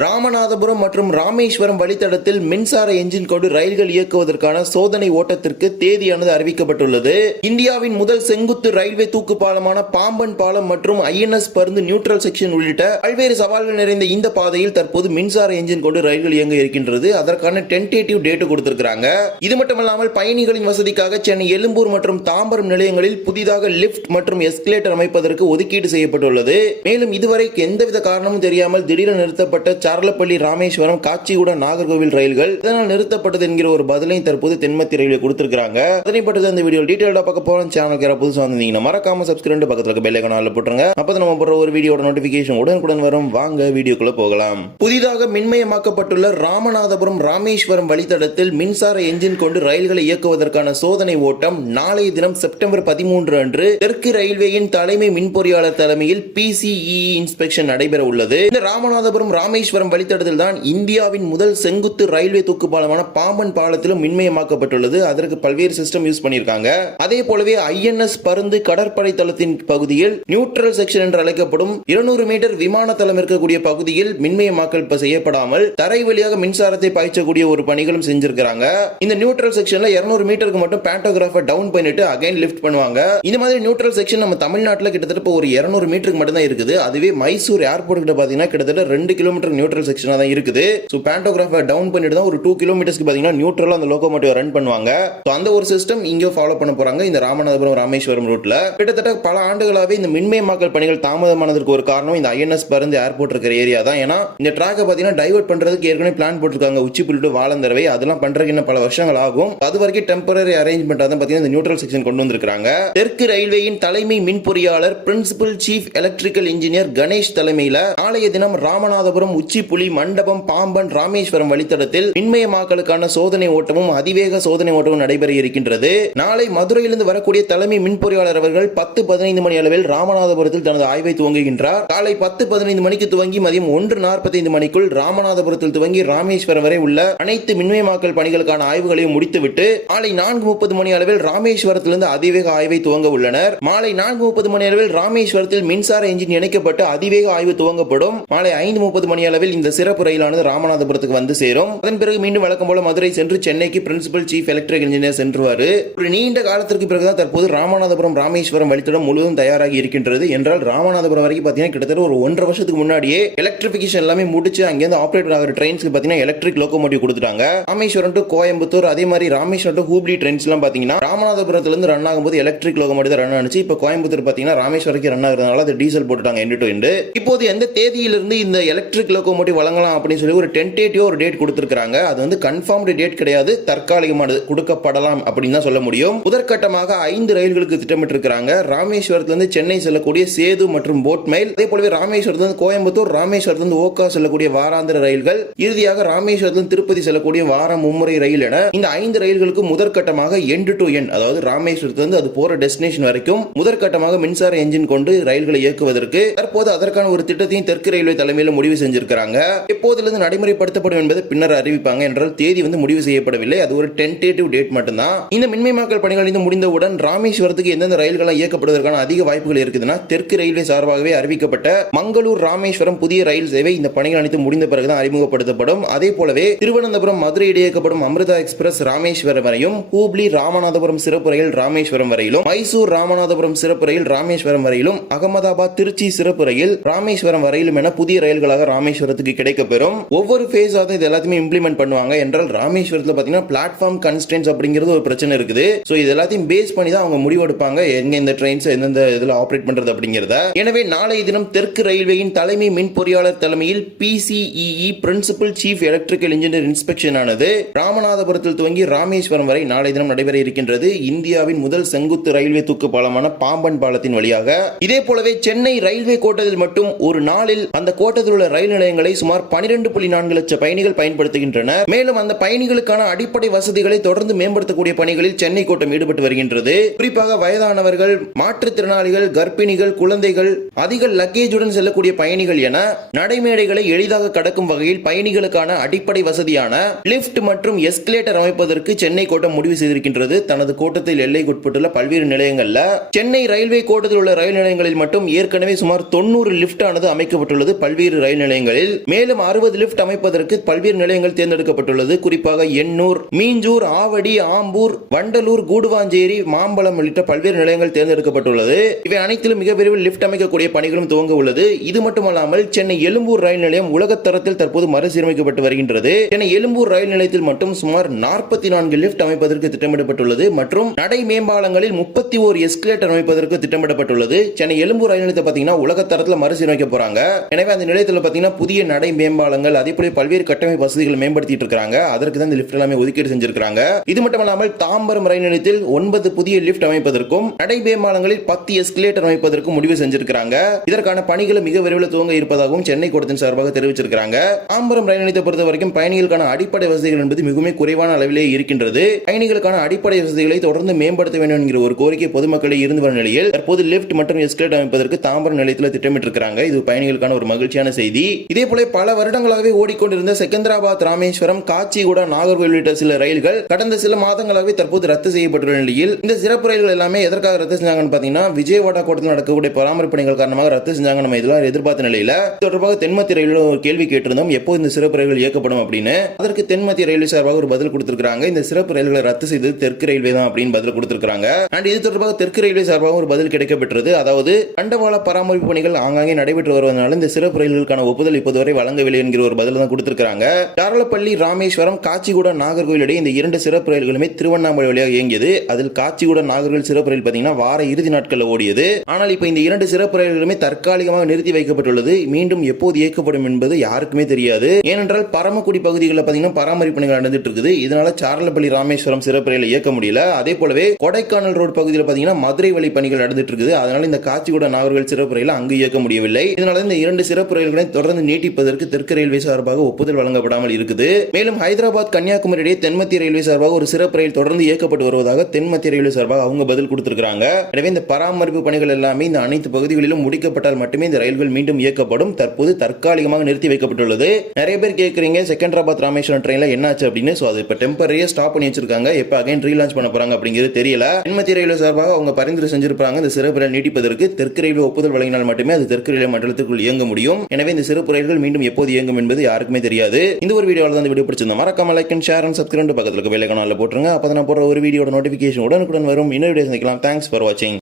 ராமநாதபுரம் மற்றும் ராமேஸ்வரம் வழித்தடத்தில் மின்சார என்ஜின் கொண்டு ரயில்கள் இயக்குவதற்கான சோதனை ஓட்டத்திற்கு தேதியானது அறிவிக்கப்பட்டுள்ளது. இந்தியாவின் முதல் செங்குத்து ரயில்வே தூக்கு பாலமான பாம்பன் பாலம் மற்றும் ஐஎன்எஸ் பருந்து நியூட்ரல் செக்ஷன் உள்ளிட்ட பல்வேறு சவால்கள் நிறைந்த இந்த பாதையில் தற்போது மின்சார என்ஜின் கொண்டு ரயில்கள் இயங்க இருக்கின்றது. அதற்கான டென்டேட்டிவ் டேட்டு கொடுத்திருக்கிறாங்க. இது மட்டுமல்லாமல் பயணிகளின் வசதிக்காக சென்னை எழும்பூர் மற்றும் தாம்பரம் நிலையங்களில் புதிதாக லிப்ட் மற்றும் எஸ்கலேட்டர் அமைப்பதற்கு ஒதுக்கீடு செய்யப்பட்டுள்ளது. மேலும் இதுவரை எந்தவித காரணமும் தெரியாமல் திடீரென நிறுத்தப்பட்ட சார்லப்பள்ளி ராமேஸ்வரம் காச்சிகுடா நாகர்கோவில் ரயில்கள் இதனால் நிறுத்தப்பட்டது என்கிற ஒரு பதிலையும் தற்போது தென்மத்திய ரயில்வே கொடுத்திருக்காங்க அதனைப்பட்டது அந்த வீடியோ டீடைல்டா பார்க்க போறோம். சேனலுக்கு யாராவது புதுசாக வந்தீங்கன்னா மறக்காம சப்ஸ்கிரைப் பக்கத்தில் இருக்க பெல் ஐக்கான போட்டுருங்க. அப்போ நம்ம போடுற ஒரு வீடியோட நோட்டிபிகேஷன் உடனுக்குடன் வரும். வாங்க வீடியோக்குள்ள போகலாம். புதிதாக மின்மயமாக்கப்பட்டுள்ள ராமநாதபுரம் ராமேஸ்வரம் வழித்தடத்தில் மின்சார என்ஜின் கொண்டு ரயில்களை இயக்குவதற்கான சோதனை ஓட்டம் நாளைய தினம் செப்டம்பர் பதிமூன்று அன்று தெற்கு ரயில்வேயின் தலைமை மின் பொறியாளர் தலைமையில் பிசிஇ இன்ஸ்பெக்ஷன் நடைபெற உள்ளது. இந்த ராமநாதபுரம் ராமேஸ்வரம் வழித்தடத்தில் தான் இந்தியாவின் முதல் செங்குத்து ரயில்வே தூக்கு பாலமான பாம்பன் பாலத்திலும் மின்மயமாக்கப்பட்டுள்ளது. அதற்கு பல்வேறு சிஸ்டம் யூஸ் பண்ணியிருக்காங்க. அதே போலவே ஐஎன்எஸ் பருந்து கடற்படை தளத்தின் பகுதியில் நியூட்ரல் செக்ஷன் என்று அழைக்கப்படும் இருநூறு மீட்டர் விமான தளம் இருக்கக்கூடிய பகுதியில் மின்மயமாக்கல் செய்யப்படாமல் தரை வழியாக மின்சாரத்தை பாய்ச்சக்கூடிய ஒரு பணிகளும் செஞ்சிருக்காங்க இந்த நியூட்ரல் செக்ஷன்ல 200 மீட்டருக்கு மட்டும் பேண்டோகிராஃபை டவுன் பண்ணிட்டு அகைன் லிஃப்ட் பண்ணுவாங்க. இந்த மாதிரி நியூட்ரல் செக்ஷன் நம்ம தமிழ்நாட்டில் கிட்டத்தட்ட இப்போ ஒரு 200 மீட்டருக்கு மட்டும் தான் இருக்குது. அதுவே மைசூர் ஏர்போர்ட் கிட்ட பாத்தீங்கன்னா கிட்டத்தட்ட ரெண்டு கிலோமீட்டர் நியூட்ரல் செக்ஷனாக தான் இருக்குது. ஸோ பேண்டோகிராஃபை டவுன் பண்ணிட்டு தான் ஒரு டூ கிலோமீட்டர்ஸ்க்கு பாத்தீங்கன்னா நியூட்ரல் அந்த லோகோமோட்டிவ் ரன் பண்ணுவாங்க. ஸோ அந்த ஒரு சிஸ்டம் இங்கே ஃபாலோ பண்ண போறாங்க இந்த ராமநாதபுரம் ராமேஸ்வரம் ரூட்டில் கிட்டத்தட்ட பல ஆண்டுகளாகவே இந்த மின்மயமாக்கல் பணிகள் தாமதமானதற்கு ஒரு காரணம் இந்த ஐஎன்எஸ் பருந்து ஏர்போர்ட் இருக்கிற ஏரியா தான். ஏன்னா இந்த ட்ராக்கை பார்த்தீங்கன்னா டைவர்ட் பண்றதுக்கு ஏற்கனவே பிளான் போட்டிருக்காங்க. உச்சி புல்லிட்டு வாழந்தரவை அதெல்லாம் பண்ணுறதுக்கு இன்னும் பல வருஷங்கள் ஆகும். அது வரைக்கும் டெம்பரரி அரேஞ்ச்மெண்ட்டாக தான் பாத்தீங்கன்னா இந்த நியூட்ரல் செக்ஷன் கொண்டு வந்திருக்காங்க தெற்கு ரயில்வேயின் தலைமை மின் பொறியாளர் principal chief electrical engineer Ganesh தலைமையில் நாளைய தினம் ராமநாதபுரம் உச்சிப்புலி மண்டபம் பாம்பன் ராமேஸ்வரம் வழித்தடத்தில் மின்மயமாக்கலுக்கான சோதனை ஓட்டமும் அதிவேக சோதனை ஓட்டமும் நடைபெற இருக்கின்றது. நாளை மதுரையிலிருந்து வரக்கூடிய தலைமை மின் பொறியாளர் அவர்கள் பத்து பதினைந்து மணி அளவில் ராமநாதபுரத்தில் தனது ஆய்வை துவங்குகின்றார். காலை பத்து பதினைந்து மணிக்கு துவங்கி மதியம் ஒன்று நாற்பத்தைந்து மணிக்குள் ராமநாதபுரத்தில் துவங்கி ராமேஸ்வரம் வரை உள்ள அனைத்து மின்மயமாக்கல் பணிகளுக்கான ஆய்வுகளையும் முடித்துவிட்டு மாலை நான்கு முப்பது மணி அளவில் ராமேஸ்வரத்திலிருந்து அதிவேக ஆய்வை துவங்க உள்ளனர். மாலை நான்கு முப்பது மணி அளவில் ராமேஸ்வரத்தில் மின்சார என்ஜின் இணைக்கப்பட்டு அதிவேக ஆய்வு துவங்கப்படும். மாலை ஐந்து முப்பது மணி அளவில் இந்த சிறப்பு ரயிலானது ராமநாதபுரத்துக்கு வந்து சேரும். அதன் பிறகு மீண்டும் வழக்கம் போல மதுரை சென்று சென்னைக்கு பிரின்சிபல் சீஃப் எலக்ட்ரிக் இன்ஜினியர் சென்றுவார். ஒரு நீண்ட காலத்திற்கு பிறகுதான் தற்போது ராமநாதபுரம் ராமேஸ்வரம் வழித்தடம் முழுவதும் தயாராகி இருக்கின்றது. என்றால் ராமநாதபுரம் வரைக்கும் பார்த்தீங்கன்னா கிட்டத்தட்ட ஒரு ஒன்றரை வருஷத்துக்கு முன்னாடியே எலக்ட்ரிபிகேஷன் எல்லாமே முடிச்சு அங்கேருந்து ஆப்ரேட் ஆகிற ட்ரெயின்ஸ்க்கு பார்த்தீங்கன்னா எலக்ட்ரிக் லோகோமோட்டிவ் கொடுத்துட்டாங்க. ராமேஸ்வரம் டு கோயம்புத்தூர் அதே மாதிரி ராமேஸ்வரம் டு ஹூப்ளி ட்ரெயின்ஸ் எல்லாம் பார்த்தீங்கன்னா ராமநாதபுரத்துல இருந்து ரன் ஆகும்போது எலக்ட்ரிக் லோகோமோட்டிவ் தான் ரன் ஆனிச்சு. இப்போ கோயம்புத்தூர் பார்த்தீங்கன்னா ராமேஸ்வரக்கு ரன் ஆகுறதுனால அது டீசல் போட்டுட்டாங்க எண்டு டு எண்டு இப்போது எந்த தேதியிலிருந்து இந்த எலக்ட்ரிக் லோகோமோட்டிவ் வழங்கலாம் அப்படின்னு சொல்லி ஒரு டென்டேட்டிவ் ஒரு டேட் கொடுத்துருக்காங்க அது வந்து கன்ஃபார்ம்டு டேட் கிடையாது. தற்காலிகமானது கொடுக்கப்படலாம் அப்படின்னு தான் சொல்ல முடியும். முதற்கட்டமாக ஐந்து ரயில்களுக்கு திட்டமிட்டிருக்கிறாங்க. ராமேஸ்வரத்திலிருந்து சென்னை செல்லக்கூடிய சேது மற்றும் போட் மெயில் அதே போலவே ராமேஸ்வரத்திலிருந்து கோயம்புத்தூர் ராமேஸ்வரத்திலிருந்து ஓக்கா செல்லக்கூடிய வாராந்திர ரயில்கள் இறுதியாக ராமேஸ்வரத்திலிருந்து திருப்பதி செல்லக்கூடிய வாரம் மும்முறை ரயில் என இந்த ஐந்து ரயில்களுக்கு முதற்கட்டமாக எண்டு டு எண் அதாவது ராமேஸ்வரத்திலிருந்து அது போற டெஸ்டினேஷன் வரைக்கும் முதற்கட்டமாக மின்சார என்ஜின் கொண்டு ரயில்களை இயக்குவதற்கு தற்போது அதற்கான ஒரு திட்டத்தையும் தெற்கு ரயில்வே தலைமையில் முடிவு செஞ்சிருக்கிறாங்க எப்போதிலிருந்து நடைமுறைப்படுத்தப்படும் என்பதை பின்னர் அறிவிப்பாங்க. என்றால் தேதி வந்து முடிவு செய்யப்படவில்லை. அது ஒரு டென்டேட்டிவ் டேட் மட்டும்தான். இந்த மின்மயமாக்கல் பணிகள் இது முடிந்தவுடன் ராமேஸ்வரத்துக்கு எந்தெந்த ரயில்கள் இயக்கப்படுவதற்கான அதிக வாய்ப்புகள் இருக்குதுன்னா தெற்கு ரயில்வே சார்பாகவே அறிவிக்கப்பட்ட மங்களூர் ராமேஸ்வரம் புதிய ரயில் சேவை இந்த பணிகள் அனைத்து முடிந்த பிறகுதான் அறிமுகப்படுத்தப்படும். அதே போலவே திருவனந்தபுரம் மதுரை இடையே இயக்கப்படும் அமிர்தா எக்ஸ்பிரஸ் ராமேஸ்வரம் வரையும் ஹூப்ளி ராமநாதபுரம் சிறப்பு ரயில் ராமேஸ்வரம் வரையிலும் மைசூர் ராமநாதபுரம் சிறப்பு ரயில் ராமேஸ்வரம் வரையிலும் அகமதாபாத் திருச்சி சிறப்பு ரயில் ராமேஸ்வரம் வரையிலும் என புதிய ரயில்களாக ராமேஸ்வரம் ராமேஸ்வரத்துக்கு கிடைக்கப்பெறும் ஒவ்வொரு ஃபேஸ் ஆகும் இது எல்லாத்தையுமே இம்ப்ளிமெண்ட் பண்ணுவாங்க. என்றால் ராமேஸ்வரத்தில் பார்த்தீங்கன்னா பிளாட்ஃபார்ம் கன்ஸ்டன்ஸ் அப்படிங்கிறது ஒரு பிரச்சனை இருக்குது. ஸோ இது எல்லாத்தையும் பேஸ் பண்ணி தான் அவங்க முடிவெடுப்பாங்க எங்க இந்த ட்ரெயின்ஸ் எந்தெந்த இதில் ஆப்ரேட் பண்றது அப்படிங்கிறத. எனவே நாளைய தினம் தெற்கு ரயில்வேயின் தலைமை மின் பொறியாளர் தலைமையில் PCEE principal chief electrical engineer inspection ஆனது ராமநாதபுரத்தில் துவங்கி ராமேஸ்வரம் வரை நாளை தினம் நடைபெற இருக்கின்றது. இந்தியாவின் முதல் செங்குத்து ரயில்வே தூக்கு பாலமான பாம்பன் பாலத்தின் வழியாக. இதே போலவே சென்னை ரயில்வே கோட்டத்தில் மட்டும் ஒரு நாளில் அந்த கோட்டத்தில் உள்ள ரயில் நிலையங்களை சுமார் பனிரெண்டு புள்ளி நான்கு லட்சம் பயணிகள் பயன்படுத்துகின்றன. மேலும் அந்த பயணிகளுக்கான அடிப்படை வசதிகளை தொடர்ந்து மேம்படுத்தக்கூடிய பணிகளில் சென்னை கோட்டம் ஈடுபட்டு வருகின்றது. குறிப்பாக வயதானவர்கள் மாற்றுத்திறனாளிகள் கர்ப்பிணிகள் குழந்தைகள் அதிக லக்கேஜுடன் செல்லக்கூடிய பயணிகள் என நடைமேடைகளை எளிதாக கடக்கும் வகையில் பயணிகளுக்கான அடிப்படை வசதியான லிஃப்ட் மற்றும் எஸ்கலேட்டர் அமைப்பதற்கு சென்னை கோட்டம் முடிவு செய்திருக்கின்றது. தனது கோட்டத்தில் எல்லைக்குட்பட்டுள்ள பல்வேறு நிலையங்கள்ல சென்னை ரயில்வே கோட்டத்தில் உள்ள ரயில் நிலையங்களில் மட்டும் ஏற்கனவே சுமார் தொண்ணூறு லிஃப்ட் ஆனது அமைக்கப்பட்டுள்ளது. பல்வேறு ரயில் நிலையங்களில் நிலையங்களில் மேலும் அறுபது லிப்ட் அமைப்பதற்கு பல்வேறு நிலையங்கள் தேர்ந்தெடுக்கப்பட்டுள்ளது. குறிப்பாக எண்ணூர் மீஞ்சூர் ஆவடி ஆம்பூர் வண்டலூர் கூடுவாஞ்சேரி மாம்பலம் உள்ளிட்ட பல்வேறு நிலையங்கள் தேர்ந்தெடுக்கப்பட்டுள்ளது. இவை அனைத்திலும் மிக விரைவில் லிப்ட் அமைக்கக்கூடிய பணிகளும் துவங்க உள்ளது. இது மட்டுமல்லாமல் சென்னை எழும்பூர் ரயில் நிலையம் உலகத்தரத்தில் தற்போது மறுசீரமைக்கப்பட்டு வருகின்றது. சென்னை எழும்பூர் ரயில் நிலையத்தில் மட்டும் சுமார் நாற்பத்தி நான்கு லிப்ட் அமைப்பதற்கு திட்டமிடப்பட்டுள்ளது மற்றும் நடை மேம்பாலங்களில் முப்பத்தி ஓர் எஸ்கலேட்டர் அமைப்பதற்கு திட்டமிடப்பட்டுள்ளது. சென்னை எழும்பூர் ரயில் நிலையத்தை பார்த்தீங்கன்னா உலகத்தரத்தில் மறுசீரமைக்க போறாங்க. எனவே அந்த நிலையத்தில் பார்த்தீங்கன்னா புதிய புதிய நடை மேம்பாலங்கள் அதே போல பல்வேறு கட்டமைப்பு வசதிகள் மேம்படுத்திட்டு இருக்காங்க. அதற்கு தான் இந்த லிப்ட் எல்லாமே ஒதுக்கீடு செஞ்சிருக்காங்க இது மட்டுமல்லாமல் தாம்பரம் ரயில் நிலையத்தில் ஒன்பது புதிய லிப்ட் அமைப்பதற்கும் நடை மேம்பாலங்களில் பத்து எஸ்கலேட்டர் அமைப்பதற்கும் முடிவு செஞ்சிருக்காங்க இதற்கான பணிகள் மிக விரைவில் துவங்க இருப்பதாகவும் சென்னை கூட்டத்தின் சார்பாக தெரிவிச்சிருக்காங்க தாம்பரம் ரயில் நிலையத்தை பொறுத்த வரைக்கும் பயணிகளுக்கான அடிப்படை வசதிகள் என்பது மிகவும் குறைவான அளவிலே இருக்கின்றது. பயணிகளுக்கான அடிப்படை வசதிகளை தொடர்ந்து மேம்படுத்த வேண்டும் என்கிற ஒரு கோரிக்கை பொதுமக்களை இருந்து வரும் நிலையில் தற்போது லிப்ட் மற்றும் எஸ்கலேட்டர் அமைப்பதற்கு தாம்பரம் நிலையத்தில் திட்டமிட்டிருக்கிறாங்க. இது பயணிகளுக்கான ஒரு மகிழ்ச்சியான செய்தி. இதே இதே போல பல வருடங்களாகவே ஓடிக்கொண்டிருந்த செகந்திராபாத் ராமேஸ்வரம் காச்சிகுடா நாகர்கோவில் உள்ளிட்ட சில ரயில்கள் கடந்த சில மாதங்களாகவே தற்போது ரத்து செய்யப்பட்டுள்ள நிலையில் இந்த சிறப்பு ரயில்கள் எல்லாமே எதற்காக ரத்து செஞ்சாங்கன்னு பாத்தீங்கன்னா விஜயவாடா கோட்டத்தில் நடக்கக்கூடிய பராமரிப்பு பணிகள் காரணமாக ரத்து செஞ்சாங்க நம்ம இதெல்லாம் எதிர்பார்த்த நிலையில தொடர்பாக தென்மத்திய ரயில்வே ஒரு கேள்வி கேட்டிருந்தோம் எப்போ இந்த சிறப்பு ரயில்கள் இயக்கப்படும் அப்படின்னு. அதற்கு தென்மத்திய ரயில்வே சார்பாக ஒரு பதில் கொடுத்திருக்காங்க இந்த சிறப்பு ரயில்களை ரத்து செய்தது தெற்கு ரயில்வே தான் அப்படின்னு பதில் கொடுத்திருக்காங்க அண்ட் இது தொடர்பாக தெற்கு ரயில்வே சார்பாக ஒரு பதில் கிடைக்கப்பெற்றது அதாவது தண்டவாள பராமரிப்பு பணிகள் ஆங்காங்கே நடைபெற்று வருவதனால இந்த சிறப்பு ரயில்களுக்கான ஒப்புதல் வரை வழங்கவில்லை என்கிற ஒரு பதில் தான் கொடுத்திருக்காங்க டாரலப்பள்ளி ராமேஸ்வரம் காச்சிகூட நாகர்கோவில் இடையே இந்த இரண்டு சிறப்பு ரயில்களுமே திருவண்ணாமலை வழியாக இயங்கியது. அதில் காச்சிகூட நாகர்கோவில் சிறப்பு ரயில் பார்த்தீங்கன்னா வார இறுதி நாட்களில் ஓடியது. ஆனால் இப்போ இந்த இரண்டு சிறப்பு ரயில்களுமே தற்காலிகமாக நிறுத்தி வைக்கப்பட்டுள்ளது. மீண்டும் எப்போது இயக்கப்படும் என்பது யாருக்குமே தெரியாது. ஏனென்றால் பரமக்குடி பகுதிகளில் பார்த்தீங்கன்னா பராமரிப்பு பணிகள் நடந்துட்டு இருக்குது. இதனால சாரலப்பள்ளி ராமேஸ்வரம் சிறப்பு ரயில் இயக்க முடியல. அதே போலவே கொடைக்கானல் ரோடு பகுதியில் பார்த்தீங்கன்னா மதுரை வழி பணிகள் நடந்துட்டு இருக்குது. அதனால இந்த காச்சிகுடா நாகர்கள் சிறப்பு ரயில் அங்கு இயக்க முடியவில்லை. இதனால இந்த இரண்டு சிறப்பு ரயில்களை தொடர்ந்து நீட்டிப்பதற்கு தெற்கு ரயில்வே சார்பாக ஒப்புதல் வழங்கப்படாமல் இருக்குது. மேலும் ஹைதராபாத் கன்னியாகுமரி இடையே தென்மத்திய ரயில்வே சார்பாக ஒரு சிறப்பு ரயில் தொடர்ந்து இயக்கப்பட்டு வருவதாக தென்மத்திய ரயில்வே சார்பாக அவங்க பதில் கொடுத்திருக்காங்க எனவே இந்த பராமரிப்பு பணிகள் எல்லாமே இந்த அனைத்து பகுதிகளிலும் முடிக்கப்பட்டால் மட்டுமே இந்த ரயில்கள் மீண்டும் இயக்கப்படும். தற்போது தற்காலிகமாக நிறுத்தி வைக்கப்பட்டுள்ளது. நிறைய பேர் கேட்குறீங்க செகண்டராபாத் ராமேஸ்வரம் ட்ரெயின்ல என்னாச்சு அப்படின்னு. ஸோ அது இப்போ டெம்பரரியா ஸ்டாப் பண்ணி வச்சிருக்காங்க. எப்போ அகைன் ரீலான்ச் பண்ண போறாங்க அப்படிங்கிறது தெரியல. தென்மத்திய ரயில்வே சார்பாக அவங்க பரிந்துரை செஞ்சிருப்பாங்க. இந்த சிறப்பு ரயில் நீட்டிப்பதற்கு தெற்கு ரயில்வே ஒப்புதல் வழங்கினால் மட்டுமே அது தெற்கு ரயில்வே மண்டலத்திற்குள் இயங்க முடியும். எனவே இந்த சிறப்பு ரயில்கள் மீண்டும் எப்போது இயங்கும் என்பது யாருக்குமே தெரியாது. இந்த ஒரு வீடியோவில் தான் இந்த வீடியோ பிடிச்சிருந்தோம் மறக்காம like and share and subscribe பக்கத்தில் இருக்க வெள்ளை போட்டுருங்க. அப்போ நான் போடுற ஒரு வீடியோட நோட்டிஃபிகேஷன் உடனுக்குடன் வரும். இன்னொரு வீடியோ சந்திக்கலாம். தேங்க்ஸ் ஃபார் வாட்சிங்